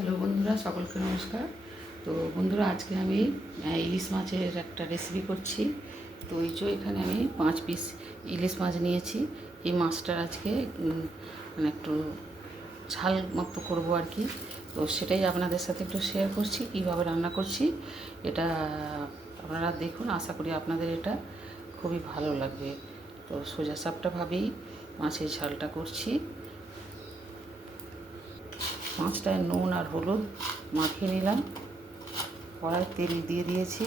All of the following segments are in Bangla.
হ্যালো বন্ধুরা, সকলকে নমস্কার। তো বন্ধুরা, আজকে আমি ইলিশ মাছের একটা রেসিপি করছি। তো এই যে এখানে আমি 5 পিস ইলিশ মাছ নিয়েছি। এই মাছটার আজকে মানে একটু ঝাল মতো করবো আর কি। তো সেটাই আপনাদের সাথে একটু শেয়ার করছি, কীভাবে রান্না করছি। এটা আপনারা দেখুন, আশা করি আপনাদের এটা খুবই ভালো লাগবে। তো সোজা সাপটাভাবেই মাছের ঝালটা করছি। মাছটায় নুন আর হলুদ মাখিয়ে নিলাম, কড়াই তেল দিয়ে দিয়েছি।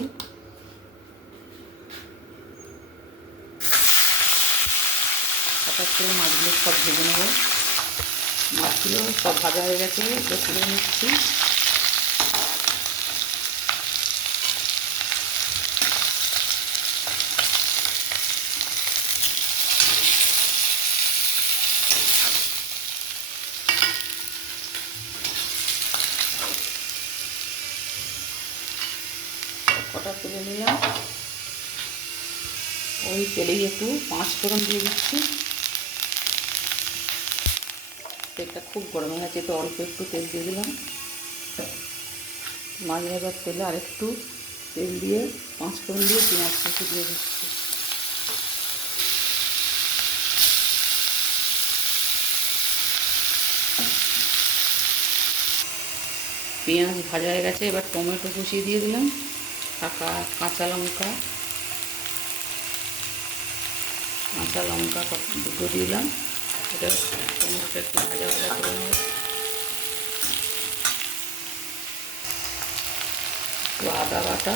হঠাৎ করে মাছগুলো সব ভেজে নেব। মাছগুলো সব ভাজা হয়ে গেছে, এগুলো তুলে নিচ্ছি। কটা তুলে নিলাম। ওই তেলেই একটু 5 ফোড়ন দিয়ে দিচ্ছি। তেলটা খুব গরম হয়ে গেছে, তো অল্প একটু তেল দিয়ে দিলাম। মাছ ভাজার তেলে আরেকটু তেল দিয়ে 5 ফোড়ন দিয়ে পেঁয়াজ কুচি দিয়ে দিচ্ছি। পেঁয়াজ ভাজা হয়ে গেছে, এবার টমেটো কুচিয়ে দিয়ে দিলাম। কাঁচা লঙ্কা দুটো দিলাম। এটা টমেটোটা একটু ভাজা ভাজা করে নেব। একটু আদা বাটা,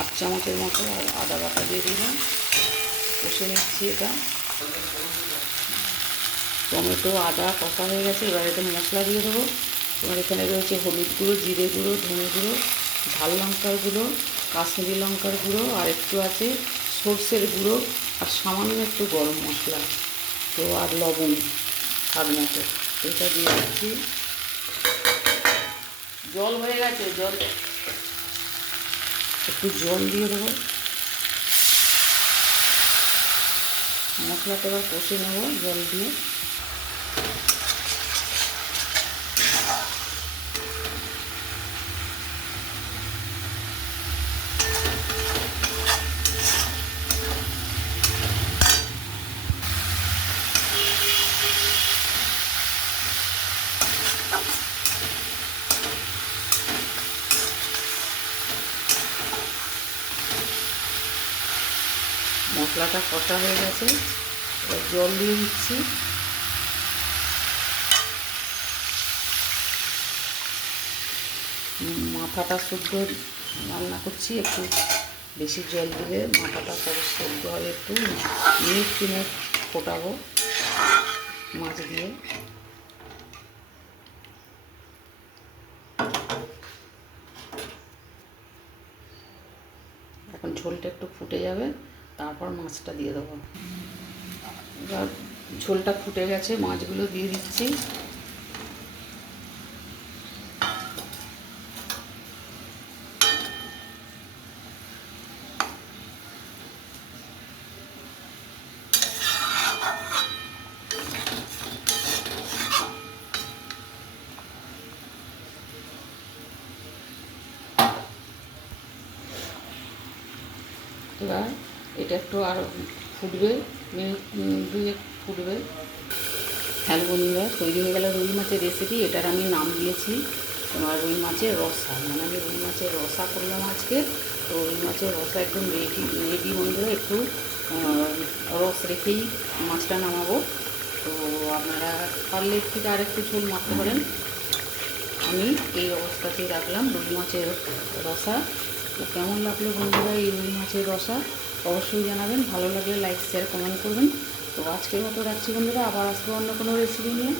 1/2 চামচের মতো আদা বাটা দিয়ে দিলাম। কষে নিচ্ছি এটা। টমেটো আদা কষা হয়ে গেছে, এবার এটা মশলা দিয়ে দেবো। এবার এখানে রয়েছে হলুদ গুঁড়ো, জিরে গুঁড়ো, ধনে গুঁড়ো, ঝাল লঙ্কার গুঁড়ো, কাশ্মীরি লঙ্কার গুঁড়ো, আর একটু আছে সর্ষের গুঁড়ো, আর সামান্য একটু গরম মশলা, তো আর লবণ স্বাদ মতো। এটা দিয়ে দিচ্ছি। জল হয়ে গেছে, একটু জল দিয়ে দেবো। মশলাটা এবার কষে নেবো জল দিয়ে। মশলাটা কষা হয়ে গেছে, এবার জল দিয়ে দিচ্ছি। মাথাটা শুদ্ধ রান্না করছি, একটু বেশি জল দিলে মাথাটা সব সেদ্ধ হবে। একটু মিনিট 3 ফোটাবো মাছ দিয়ে। এখন ঝোলটা একটু ফুটে যাবে, তারপর মাছটা দিয়ে দেবো। এবার ঝোলটা ফুটে গেছে, মাছগুলো দিয়ে দিচ্ছি। এবার এটা একটু আরও ফুটবে, মিনিট 2 ফুটবে। হ্যালো বন্ধুরা, তৈরি হয়ে গেল রুই মাছের রেসিপি। এটার আমি নাম দিয়েছি তোমার রুই মাছের রসা। মানে আমি রুই মাছের রসা করলাম আজকে। তো রুই মাছের রসা একদম রেডি বন্ধুরা। একটু রস রেখেই মাছটা নামাবো। তো আপনারা পারলে থেকে আরেকটু ঝোল মারতে পারেন। আমি এই অবস্থাতেই রাখলাম রুই মাছের রসা। তো কেমন লাগলো বন্ধুরা এই রুই মাছের রসা অবশ্যই জানাবেন। ভালো লাগলে লাইক শেয়ার কমেন্ট করবেন। তো আজকের মতো রাখছি বন্ধুরা, আবার আসবো অন্য কোনো রেসিপি নিয়ে।